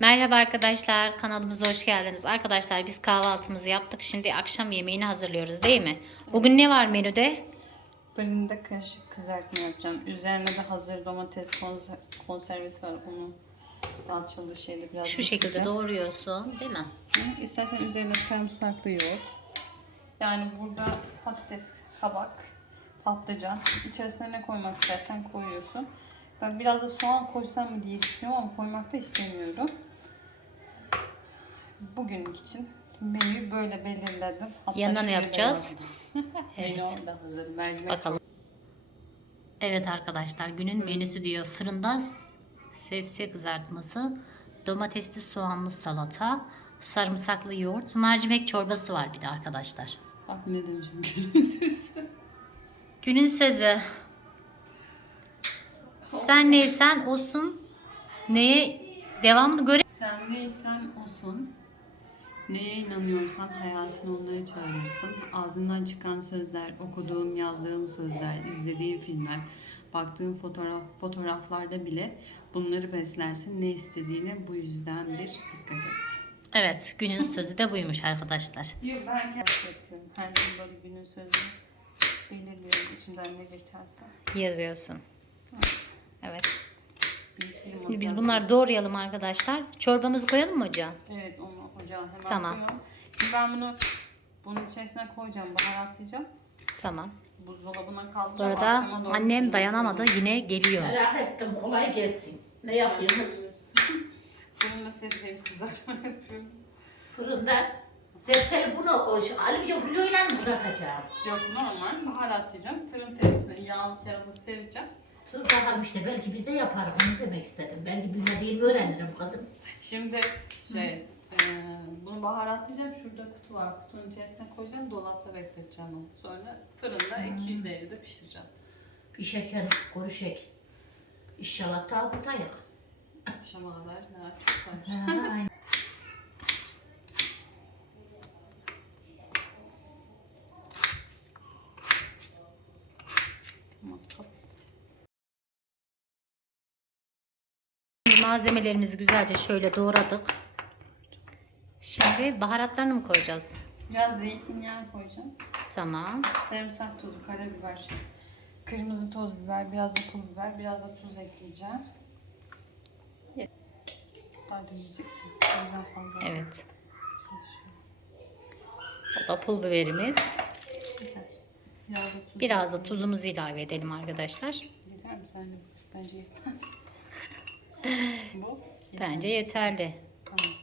Merhaba arkadaşlar, kanalımıza hoş geldiniz. Arkadaşlar biz kahvaltımızı yaptık. Şimdi akşam yemeğini hazırlıyoruz değil mi? Bugün ne var menüde? Fırında karışık kızartma yapacağım. Üzerine de hazır domates konser- konservesi var. Onu salçalı şeyle biraz Şu şekilde ısıtacağım. doğruyorsun değil mi? Hı, İstersen üzerine sarımsaklı yoğurt. Yani burada patates, kabak, patlıcan. İçerisine ne koymak istersen koyuyorsun. Ben biraz da soğan koysam mı diye düşünüyorum ama koymak da istemiyorum. Bugünlük için menüyü böyle belirledim. Hatta Yanına ne yapacağız? Evet. Menü hazır. Mercimek Bakalım. Evet arkadaşlar günün menüsü diyor. Fırında sebze kızartması, domatesli soğanlı salata, sarımsaklı yoğurt, mercimek çorbası var bir de arkadaşlar. Bak ne demişim görüyorsunuz. Günün sözü. Sen neysen olsun. Neye devamlı göre Sen neysen olsun. Neye inanıyorsan hayatına onları çağırırsın. Ağzından çıkan sözler, okuduğun, yazdığın sözler, izlediğin filmler, baktığın fotoğraf fotoğraflarda bile bunları beslersin. Ne istediğine bu yüzdendir. Dikkat et. Evet, günün sözü de buymuş arkadaşlar. Yok ben kendim yapıyorum. Her gün böyle günün sözünü belirliyorum. içimden ne geçerse. Yazıyorsun. Evet. Film Şimdi biz bunları doğrayalım arkadaşlar. Çorbamızı koyalım mı hocam? Evet onu ocağa hemen Tamam. koyuyorum. Şimdi ben bunu bunun içerisine koyacağım, baharatlayacağım. Tamam. Buzdolabına Bu kaldıracağım. arada akşama doğru annem dayanamadı yine geliyor. Merak ettim kolay gelsin. Ne yapıyorsunuz? Bununla sebzeyi kızartma yapıyorum. Fırında sebzeli bunu o şey, alıp fulyoyla mı kızartacağım? Yok normal baharatlayacağım. Fırın tepsisine yağlı kağıdı sereceğim. Dur bakalım işte belki biz de yaparız onu demek istedim. Belki bilmediğimi öğrenirim kızım. Şimdi şey eee, bunu baharatlayacağım. Şurada kutu var. Kutunun içerisine koyacağım. Dolapta bekleteceğim onu. Sonra fırında 200 derecede pişireceğim. Pişerken görüşek. İnşallah tabuta yak. Akşama kadar ne var. Ha, aynen. Tamam, kapat. Şimdi malzemelerimizi güzelce şöyle doğradık. Şimdi baharatlarını mı koyacağız? Biraz zeytinyağı koyacağım. Tamam. Sarımsak tozu, karabiber, kırmızı toz biber, biraz da pul biber, biraz da tuz ekleyeceğim. Daha da yiyecektim. Evet. O da pul biberimiz. Biraz da tuz. Biraz da tuzumuzu ilave edelim arkadaşlar. Yeter mi sence? Bence yetmez. Bu? Bence yeterli. Tamam.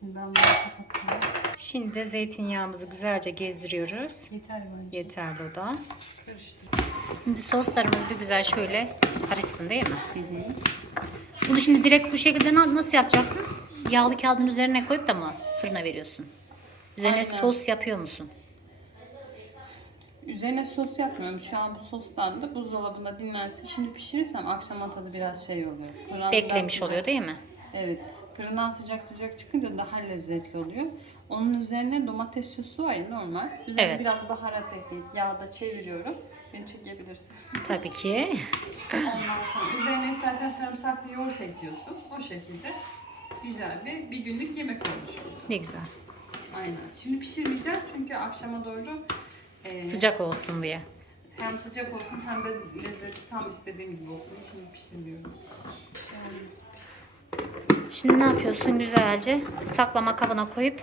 Şimdi ben bunu kapatayım. Şimdi de zeytinyağımızı güzelce gezdiriyoruz. Yeter bence. Yeterli o da. Karıştır. Şimdi soslarımız bir güzel şöyle karışsın değil mi? Hı hı. Bunu şimdi direkt bu şekilde na- nasıl yapacaksın? Yağlı kağıdın üzerine koyup da mı fırına veriyorsun? Üzerine Aynen. sos yapıyor musun? Üzerine sos yapmıyorum. Şu an bu soslandı. Buzdolabında dinlensin. Şimdi pişirirsem akşama tadı biraz şey oluyor. Fırından Beklemiş sıcak- oluyor değil mi? Evet. Fırından sıcak sıcak çıkınca daha lezzetli oluyor. Onun üzerine domates sosu var ya normal. Üzerine Evet. biraz baharat ekleyip yağda çeviriyorum. Beni çekebilirsin. Tabii ki. Ondan sonra üzerine istersen sarımsaklı yoğurt ekliyorsun. O şekilde güzel bir bir günlük yemek olmuş oluyor. Ne güzel. Aynen. Şimdi pişirmeyeceğim çünkü akşama doğru e, Sıcak olsun diye. hem sıcak olsun hem de lezzeti tam istediğim gibi olsun. Şimdi pişirmiyorum. Şimdi ne yapıyorsun güzelce? Saklama kabına koyup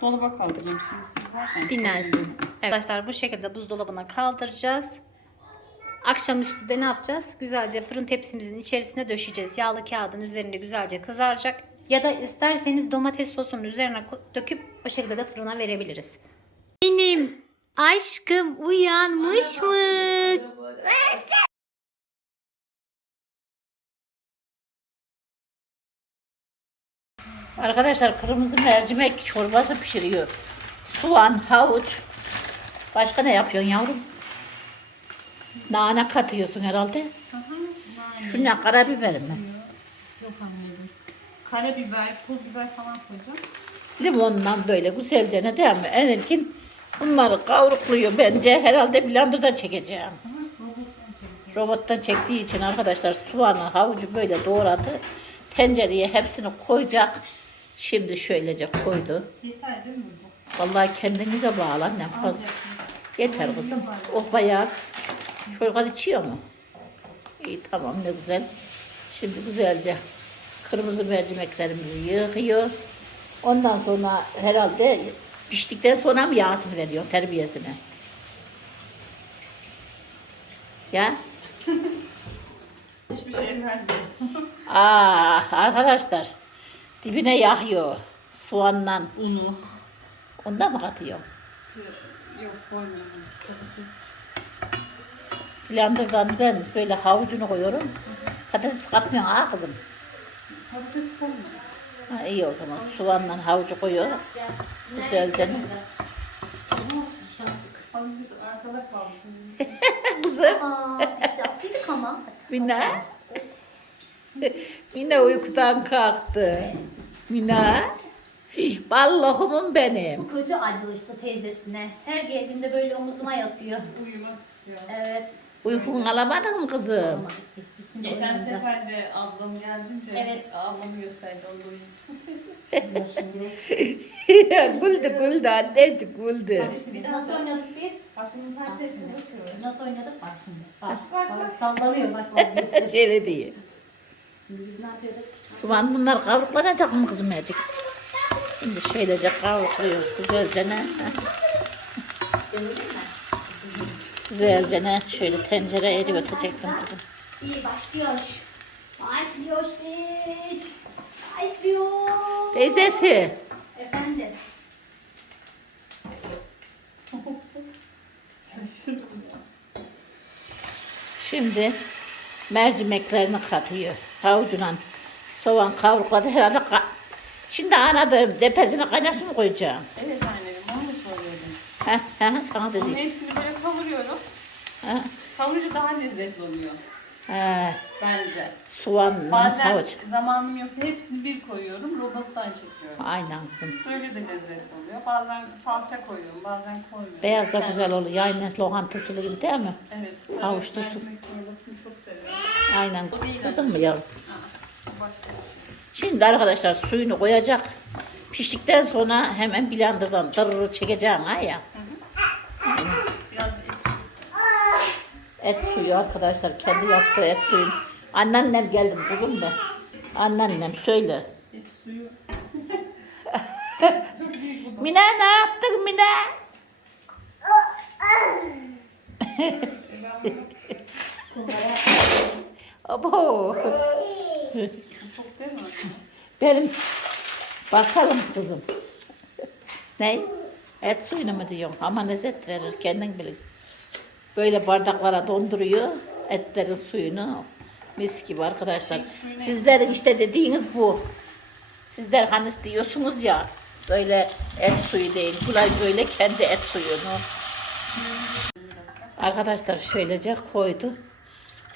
Dolaba kaldıracağım şimdi siz varken. dinlensin. Evet. Arkadaşlar bu şekilde buzdolabına kaldıracağız. Akşamüstü de ne yapacağız? Güzelce fırın tepsimizin içerisine döşeyeceğiz. Yağlı kağıdın üzerinde güzelce kızaracak. Ya da isterseniz domates sosunun üzerine ko- döküp o şekilde de fırına verebiliriz. Benim aşkım uyanmış mı? Arkadaşlar kırmızı mercimek çorbası pişiriyor. Soğan, havuç. Başka ne yapıyorsun yavrum? Nane katıyorsun herhalde. Şu ne karabiber mi? Yok anneciğim. Karabiber, pul biber falan koyacağım. Limonla böyle güzelce ne değil mi? En ilkin bunları kavrukluyor bence. Herhalde blenderda çekeceğim. Robottan çektiği için arkadaşlar soğanı, havucu böyle doğradı. tencereye hepsini koyacak. Şimdi şöylece koydu. Vallahi kendinize bağlı annem. Faz. Yeter kızım. O bayağı. Çocuklar içiyor mu? İyi tamam ne güzel. Şimdi güzelce kırmızı mercimeklerimizi yıkıyor. Ondan sonra herhalde piştikten sonra mı yağsını veriyor terbiyesine? Ya? Hiçbir şey vermiyor. Aa arkadaşlar dibine yağıyor soğanla. Unu. Onda mı katıyor? Yok koymuyorum. Blender'dan ben böyle havucunu koyuyorum. Patates katmıyorsun ha kızım. Patates koymuyorum. Ha, iyi o zaman soğanla havucu koyuyor. Kaldı şimdi. Kızım. Aa, işte attıydık ama. Mina. Mina uykudan kalktı. Mina. Ballohumum benim. Kötü ayrılıştı teyzesine. Her geldiğinde böyle omuzuma yatıyor. Uyumak istiyor. Evet. Uykun alamadın mı kızım? Geçen sefer de ablam geldince Evet. ablamı gösterdi güldü güldü anneciğim güldü. Nasıl oynadık biz? Aklımız her sesini bakıyor. Nasıl oynadık? Bak şimdi. Bak, bak, sallanıyor bak bak. göster. Şöyle diye. Şimdi biz ne yapıyorduk? Soğan bunlar kavruklanacak mı kızım Ecik? Şimdi şöylece kavrukluyoruz güzelce ne? Güzelce ne? Şöyle tencereye götürecektim kızım. İyi başlıyor. Başlıyor iş. Başlıyor. Teyzesi. Efendim. Şimdi mercimeklerini katıyor. Havucuyla soğan kavrukladı herhalde. ka- Şimdi anladım. Depesine mu koyacağım? Evet annem onu söylüyordum. Heh, heh, sana dedim. hepsini böyle. Heh, Kavurunca daha lezzetli oluyor heh, bence. soğanla Bazen havuç. zamanım yoksa hepsini bir koyuyorum, robottan çekiyorum. Aynen kızım. Böyle de lezzetli oluyor. Bazen salça koyuyorum, bazen koymuyorum. Beyaz da Yani- güzel oluyor. Aynen lokanta usulü gibi değil mi? Evet, sarı Havuçlu su. mercimek çorbasını çok seviyorum. Aynen. Kırdın mı yavrum? Bu başka bir şey. Şimdi arkadaşlar suyunu koyacak. Piştikten sonra hemen blenderdan dırırı çekeceğim ha ya. Et suyu arkadaşlar kendi yaptığı et suyu. Anneannem geldim kuzum da. Anneannem söyle. et suyu. Mina ne yaptık Mina? Abo. Benim bakalım kızım. ne? Et suyunu mu diyorum ama lezzet verir kendin bilin. Böyle bardaklara donduruyor etlerin suyunu. Mis gibi arkadaşlar. Sizlerin işte dediğiniz bu. Sizler hani diyorsunuz ya böyle et suyu değil. Gülay böyle kendi et suyunu. Arkadaşlar şöylece koydu.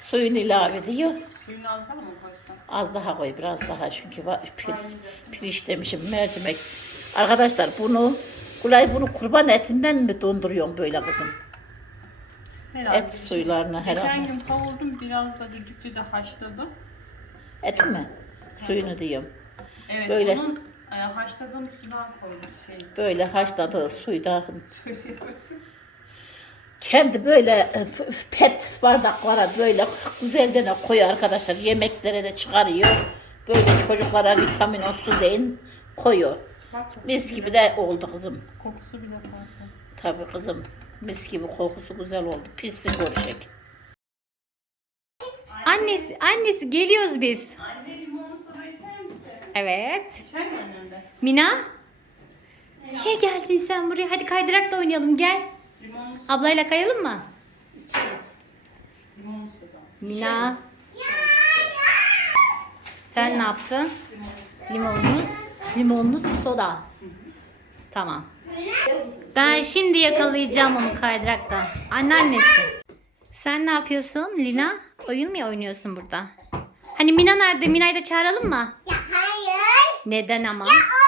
Suyunu ilave ediyor. Suyunu alsana mı koysan? Az daha koy biraz daha çünkü pir, pirinç demişim mercimek. Arkadaşlar bunu Kulay bunu kurban etinden mi donduruyorsun böyle kızım? Herhalde Et bir şey. suylarını herhalde. Geçen gün kavurdum, biraz da düdüklü de haşladım. Et mi? Suyunu diyorum. Evet, Böyle. onun e, haşladığım sudan koydum şey. Böyle haşladığı suyda Söylüyorum. kendi böyle e, pet bardaklara böyle güzelce de koyuyor arkadaşlar. Yemeklere de çıkarıyor. Böyle çocuklara vitamin su deyin koyuyor. Bak kokusu Mis bile- gibi de oldu kızım. Kokusu bile farklı. Tabii kızım. Mis gibi kokusu güzel oldu. Pissin görüşek. Annesi, annesi geliyoruz biz. Anne limonlu soda içer misin? Evet. İçer mi annem de? Mina. Niye geldin sen buraya? Hadi kaydırak da oynayalım gel. Limonlu soda Ablayla kayalım mı? içeriz. Limonlu soda. Mina. Sen ne yaptın? Limonlu, limonlu soda. Tamam. Ben şimdi yakalayacağım onu kaydırakta. Anneannesi. Sen ne yapıyorsun Lina? Oyun mu oynuyorsun burada? Hani Mina nerede? Mina'yı da çağıralım mı? Ya hayır. Neden ama? O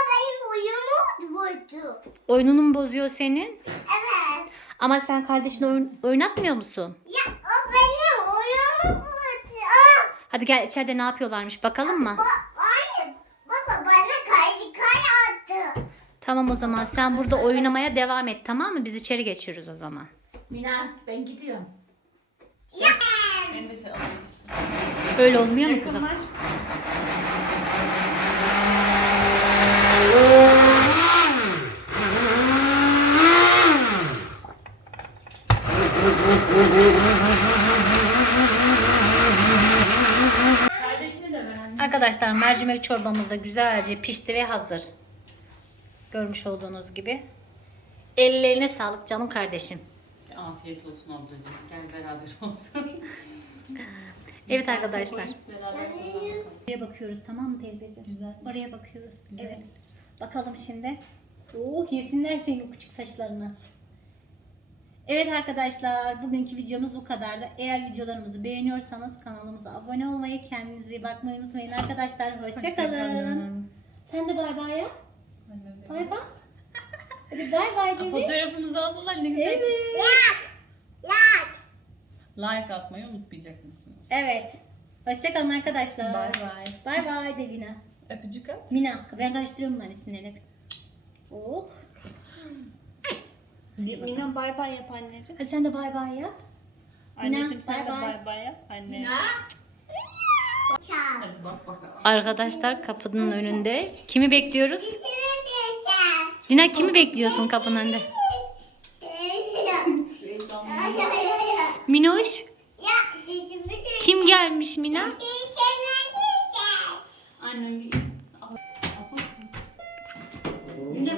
benim oyumu bozdu. Oyununu mu bozuyor senin? Evet. Ama sen kardeşini oyun, oynatmıyor musun? Ya o benim oyumu bozdu. Aa, Hadi gel içeride ne yapıyorlarmış bakalım mı? o, Tamam o zaman sen burada oynamaya devam et tamam mı? Biz içeri geçiyoruz o zaman. Mina ben gidiyorum. Beni de şey alabilirsin. Böyle olmuyor mu kızım? Yakınlaş. Arkadaşlar mercimek çorbamız da güzelce pişti ve hazır. Görmüş olduğunuz gibi. Ellerine sağlık canım kardeşim. Afiyet olsun ablacığım. Gel beraber olsun. Evet arkadaşlar. Oraya bakıyoruz tamam mı teyzeciğim? Güzel. Oraya bakıyoruz. Evet. Bakalım şimdi. Oo yesinler senin küçük saçlarını. Evet arkadaşlar bugünkü videomuz bu kadardı. Eğer videolarımızı beğeniyorsanız kanalımıza abone olmayı, kendinize iyi bakmayı unutmayın arkadaşlar. Hoşçakalın. Sen de bay bay yap. Bay bay. Hadi bay bay dedi. Fotoğrafımızı alsalar ne güzel Evet. çıktı. Yak. Like atmayı unutmayacak mısınız? Evet. Hoşçakalın arkadaşlar. Bay bay. Bay bay Devina. Öpücük at. Mina. Ben karıştırıyorum bunların isimlerini. Oh. Mina bay bay yap anneciğim. Hadi sen de bay bay yap. Anneciğim sen bay de bay. bay bay yap. Anne. Bakalım. Arkadaşlar kapının önünde. Kimi bekliyoruz? Lina kimi bekliyorsun kapının önünde? Minoş. Kim gelmiş Mina?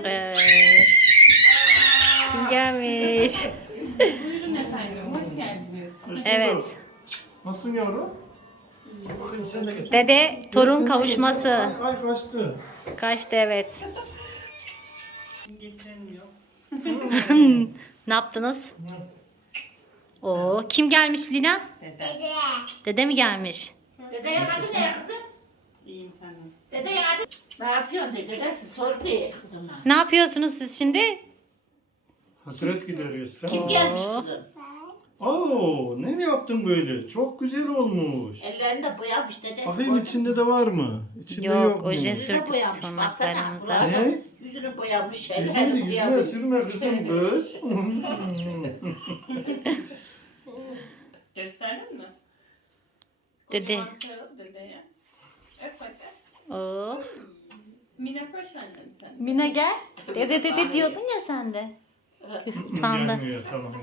Evet. Kim gelmiş? Buyurun efendim. Hoş geldiniz. Evet. Nasılsın yavrum? Bakayım sen de geç. Dede torun kavuşması. Ay kaçtı. Kaçtı evet. Getiremiyor. Ne yaptınız? Oo, kim gelmiş Lina? Dede. Dede mi gelmiş? Dede hadi ne kızım? İyiyim sen nasılsın? Dede hadi. Ne yapıyorsun dede? Dedesi sor bir kızıma. Ne yapıyorsunuz siz şimdi? Hasret gideriyoruz. Kim gelmiş kızım? Oo, ne yaptın böyle? Çok güzel olmuş. Ellerinde boyamış dedesi. Bakayım mü? içinde de var mı? İçinde Yok, yok, mu? oje Yüzüne sürdük boyamış, tırnaklarımıza. baksana, Ne? Yüzünü boyamış, ellerini yüzüne boyamış. sürme kızım göz. Gösterdin mi? Dede. Kocaman sarıl dedeye. Öp hadi. Oo. Mina koş annem sen. Mina gel. Dede dede diyordun ya sen de. Utandı. Gelmiyor tamam.